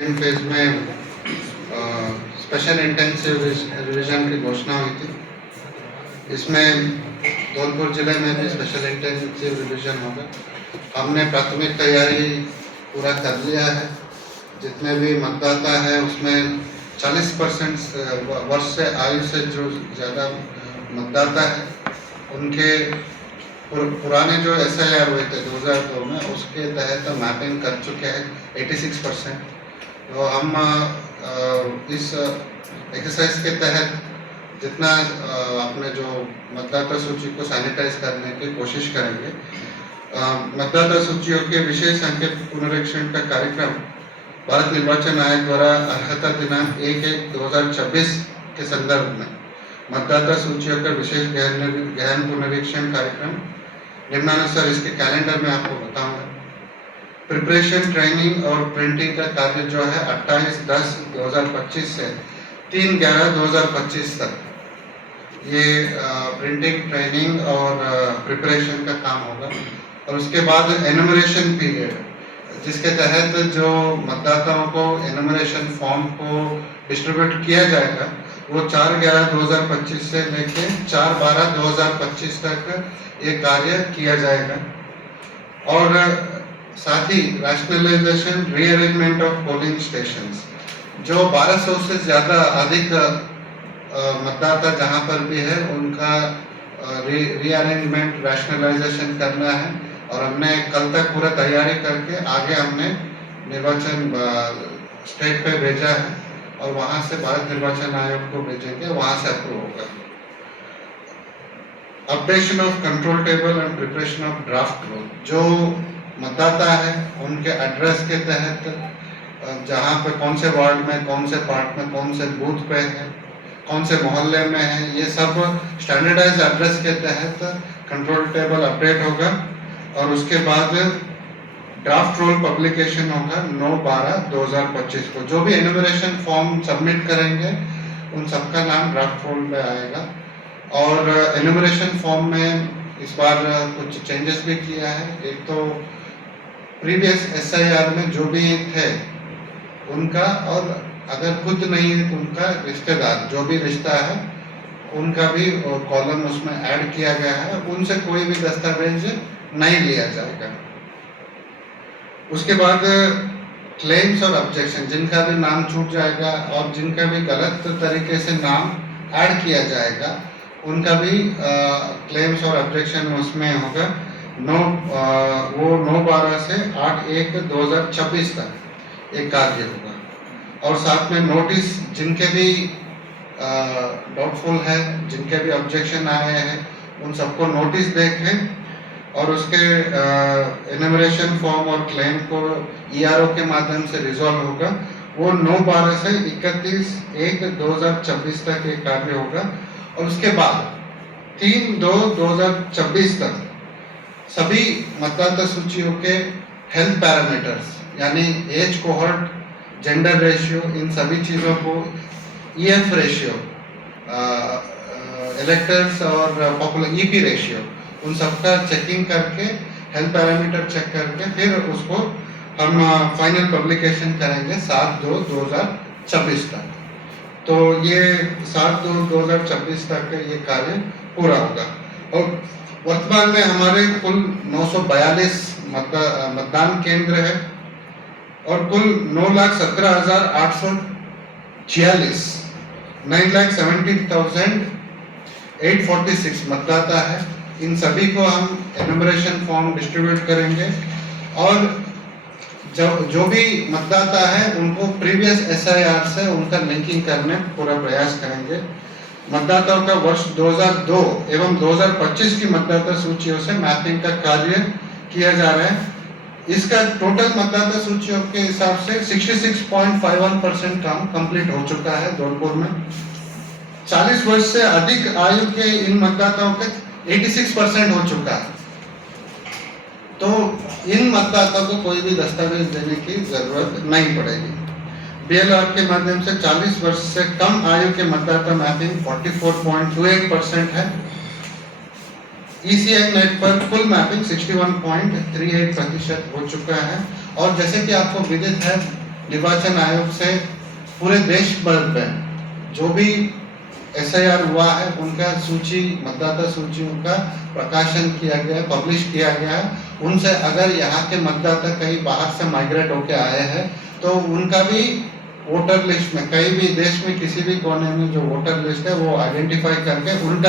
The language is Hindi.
इन फेज में स्पेशल इंटेंसिव रिवीजन की घोषणा हुई थी। इसमें धौलपुर जिले में भी स्पेशल इंटेंसिव रिवीजन होगा। हमने प्राथमिक तैयारी पूरा कर लिया है। जितने भी मतदाता हैं उसमें 40% वर्ष से आयु से जो ज़्यादा मतदाता है उनके पुराने जो SIR हुए थे 2002 में उसके तहत मैपिंग कर चुके हैं 86%। तो हम इस एक्सरसाइज के तहत जितना अपने जो मतदाता सूची को सैनिटाइज करने की कोशिश करेंगे। मतदाता सूचियों के विशेष अंक पुनरीक्षण का कार्यक्रम भारत निर्वाचन आयोग द्वारा अर्हता दिनांक 1/1/2026 के संदर्भ में मतदाता सूचियों का विशेष गहन पुनरीक्षण कार्यक्रम निम्नानुसार इसके कैलेंडर में आपको बताऊंगा। प्रिपरेशन, ट्रेनिंग और प्रिंटिंग का कार्य जो है 28/10/2025 से 3/11/2025 तक ये प्रिंटिंग, ट्रेनिंग और प्रिपरेशन का काम होगा। और उसके बाद एनुमरेशन पीरियड जिसके तहत जो मतदाताओं को एनुमरेशन फॉर्म को डिस्ट्रीब्यूट किया जाएगा वो 4/11/2025 से लेके 4/12/2025 तक ये कार्य किया जाएगा। और साथ ही rationalisation, rearrangement of polling stations जो 1200 से ज़्यादा अधिक मतदाता जहाँ पर भी है उनका रीअरेंजमेंट, रैशनलाइजेशन करना है। और हमने कल तक पूरा तैयारी करके आगे हमने निर्वाचन स्टेट पे भेजा है और वहाँ से भारत निर्वाचन आयोग को भेजेंगे, वहाँ से अप्रूव होगा। Updation of control table and preparation of draft roll जो मतदाता है उनके एड्रेस के तहत जहाँ पे कौन से वार्ड में, कौन से पार्ट में, कौन से बूथ पे है, कौन से मोहल्ले में है, ये सब स्टैंडर्डाइज एड्रेस के तहत कंट्रोल टेबल अपडेट होगा। और उसके बाद ड्राफ्ट रोल पब्लिकेशन होगा 9/12/2025 को। जो भी एनुमरेशन फॉर्म सबमिट करेंगे उन सबका नाम ड्राफ्ट रोल में आएगा। और एनुमरेशन फॉर्म में इस बार कुछ चेंजेस भी किया है। एक तो प्रीवियस SIR में जो भी थे उनका, और अगर खुद नहीं है तो उनका रिश्तेदार जो भी रिश्ता है उनका भी कॉलम उसमें ऐड किया गया है। उनसे कोई भी दस्तावेज नहीं लिया जाएगा। उसके बाद क्लेम्स और ऑब्जेक्शन जिनका भी नाम छूट जाएगा और जिनका भी गलत तरीके से नाम ऐड किया जाएगा उनका भी क्लेम्स और ऑब्जेक्शन उसमें होगा। 9/12 से 8/1/2026 तक एक कार्य होगा। और साथ में नोटिस जिनके भी डाउटफुल है, जिनके भी ऑब्जेक्शन आए हैं उन सबको नोटिस देखें और उसके एनुमरेशन फॉर्म और क्लेम को ERO के माध्यम से रिजॉल्व होगा। वो 9/12 से 31/1/2026 तक एक कार्य होगा। और उसके बाद 3/2/2026 तक सभी मतदाता सूचियों के हेल्थ पैरामीटर्स यानी एज कोहॉर्ट, जेंडर रेशियो, इन सभी चीज़ों को EF रेशियो, इलेक्टर्स और पॉपुलर EP रेशियो, उन सबका चेकिंग करके हेल्थ पैरामीटर चेक करके फिर उसको हम फाइनल पब्लिकेशन करेंगे 7/2/2026 तक। तो ये 7/2/2026 तक ये कार्य पूरा होगा। और वर्तमान में हमारे कुल 942 मतदान केंद्र है और कुल 9,17,846 9,70,846 मतदाता है। इन सभी को हम एनुमरेशन फॉर्म डिस्ट्रीब्यूट करेंगे और जो भी मतदाता है उनको प्रीवियस SIR से उनका लिंकिंग करने पूरा प्रयास करेंगे। मतदाताओं का वर्ष 2002 एवं 2025 की मतदाता सूचियों से मैपिंग का कार्य किया जा रहा है। इसका टोटल मतदाता सूचियों के हिसाब से 66.51% काम कंप्लीट हो चुका है धौलपुर में। 40 वर्ष से अधिक आयु के इन मतदाताओं के 86% हो चुका है। तो इन मतदाताओं को कोई भी दस्तावेज देने की जरूरत नहीं पड़ेगी। BLR के माध्यम से 40 वर्ष से कम आयु के मतदाता मैपिंग 44.28% है। ECI नेट पर कुल मैपिंग 61.38% हो चुका है। और जैसे कि आपको विदित है निर्वाचन आयोग से पूरे देश भर में जो भी SIR हुआ है उनका सूची, मतदाता सूची उनका प्रकाशन किया गया है, पब्लिश किया गया है। उनसे अगर यहाँ के मतदाता कहीं बाहर से माइग्रेट होके आए हैं तो उनका भी वोटर लिस्ट में, कहीं भी देश में किसी भी कोने में जो वोटर लिस्ट है वो आइडेंटिफाई करके उनका